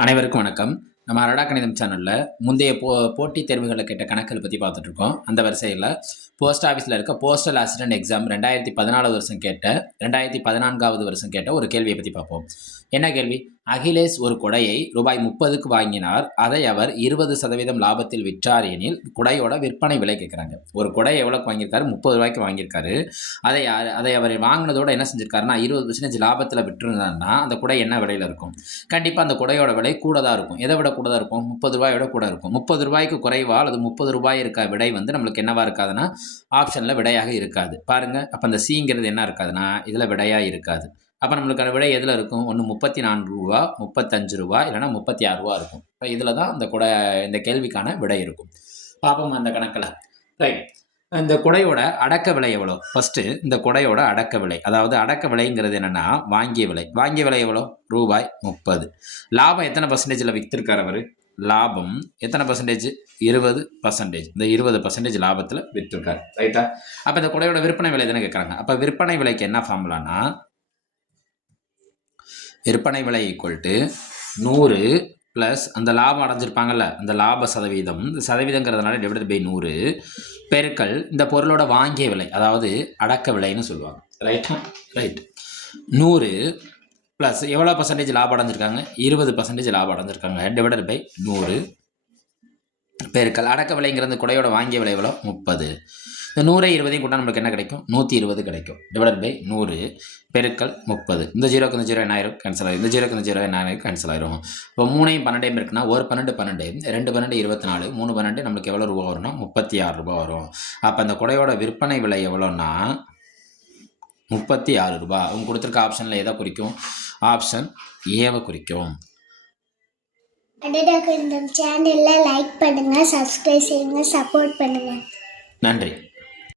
அனைவருக்கும் வணக்கம். நம்ம அரடா கணிதம் சேனலில் முந்தைய போ போட்டித் தேர்வுகளை கேட்ட கணக்குகள் பற்றி பார்த்துட்ருக்கோம். அந்த வரிசையில் போஸ்ட் ஆஃபீஸில் இருக்க போஸ்டல் அசிஸ்டன்ட் எக்ஸாம் ரெண்டாயிரத்தி பதினாலாவது வருஷம் கேட்ட ரெண்டாயிரத்தி பதினான்காவது வருஷம் கேட்ட ஒரு கேள்வியை பற்றி பார்ப்போம். என்ன கேள்வி? அகிலேஷ் ஒரு குடையை ரூபாய் முப்பதுக்கு வாங்கினார். அதை அவர் இருபது சதவீதம் லாபத்தில் விற்றார் எனில் குடையோட விற்பனை விலை கேட்குறாங்க. ஒரு குடை எவ்வளோக்கு வாங்கியிருக்காரு? முப்பது ரூபாய்க்கு வாங்கியிருக்காரு. அதை அதை அவர் வாங்கினதோட என்ன செஞ்சிருக்காருன்னா இருபது பர்சன்டேஜ் லாபத்தில் விட்டுருந்தாருன்னா அந்த குடை என்ன விலையில் இருக்கும்? கண்டிப்பாக அந்த குடையோட விலை கூட தான் இருக்கும். எதை விட கூட தான் இருக்கும்? முப்பது ரூபாயோட கூட இருக்கும். முப்பது ரூபாய்க்கு குறைவா அல்லது முப்பது ரூபாய் இருக்க விடை வந்து நம்மளுக்கு என்னவா இருக்காதுன்னா ஆப்ஷனில் விடையாக இருக்காது. பாருங்கள் அப்போ அந்த சிங்கிறது என்ன இருக்காதுன்னா இதில் விடையாக இருக்காது. அப்போ நம்மளுக்கான விடை எதில் இருக்கும்? ஒன்று முப்பத்தி நான்கு ரூபா முப்பத்தஞ்சு ரூபா இல்லைன்னா முப்பத்தி ஆறு ரூபா இருக்கும். இப்போ இதில் தான் இந்த குடை இந்த கேள்விக்கான விடை இருக்கும். பார்ப்போம் அந்த கணக்கில். ரைட் இந்த குடையோட அடக்க விலை எவ்வளோ ஃபஸ்ட்டு இந்த குடையோட அடக்க விலை. அதாவது அடக்க விலைங்கிறது என்னென்னா வாங்கிய விலை. வாங்கிய விலை எவ்வளோ ரூபாய் முப்பது. லாபம் எத்தனை பர்சன்டேஜில் விற்றுருக்கார் அவர்? லாபம் எத்தனை பர்சன்டேஜ் இருபது பர்சன்டேஜ் இந்த இருபது பர்சன்டேஜ் லாபத்தில் விற்றுருக்காரு ரைட்டா அப்போ இந்த குடையோட விற்பனை விலை தானே கேட்குறாங்க அப்போ விற்பனை விலைக்கு என்ன ஃபார்முலானா விற்பனை விலை ஈக்குவல் டு நூறு ப்ளஸ் அந்த லாபம் அடைஞ்சிருப்பாங்கல்ல அந்த லாப சதவீதம் இந்த சதவீதங்கிறதுனால டிவைடட் பை நூறு பெருக்கல் இந்த பொருளோட வாங்கிய விலை அதாவது அடக்க விலைன்னு சொல்லுவாங்க. ரைட்டா ரைட் நூறு ப்ளஸ் எவ்வளோ பர்சன்டேஜ் லாபம் அடைஞ்சிருக்காங்க? இருபது பர்சன்டேஜ் லாபம் அடைஞ்சிருக்காங்க. டிவைடட் பை நூறு பெருக்கல். அடக்க விலைங்கிறது குடையோட வாங்கிய விலை எவ்வளோ முப்பது. இந்த நூறை இருபதையும் கூட நம்மளுக்கு என்ன கிடைக்கும்? நூற்றி இருபது கிடைக்கும். டிவைடட் பை நூறு பெருக்கல் முப்பது. இந்த ஜீரோக்கு இந்த ஜீரோ என்ன ஆயிரும்? கேன்சல் ஆயிரும். இந்த ஜீரோக்கு இந்த ஜீரோ என்ன ஆயிரும்? கேன்சல் ஆயிரும். இப்போ மூணையும் பன்னெண்டையும் இருக்குன்னா ஒரு பன்னெண்டு பன்னெண்டு ரெண்டு பன்னெண்டு இருபத்தி நாலு மூணு பன்னெண்டு நம்மளுக்கு எவ்வளோ ரூபா வரும்னா முப்பத்தி ஆறு ரூபா வரும். அப்போ அந்த குடையோட விற்பனை விலை எவ்வளோன்னா முப்பத்தி ஆறு ரூபா. அவங்க கொடுத்துருக்க ஆப்ஷனில் எதை குறிக்கும்? ஆப்ஷன் ஏவை குறிக்கும். இந்த சேனலில் லைக் பண்ணுங்கள் சப்ஸ்கிரைப் செய்யுங்க சப்போர்ட் பண்ணுங்கள் நன்றி.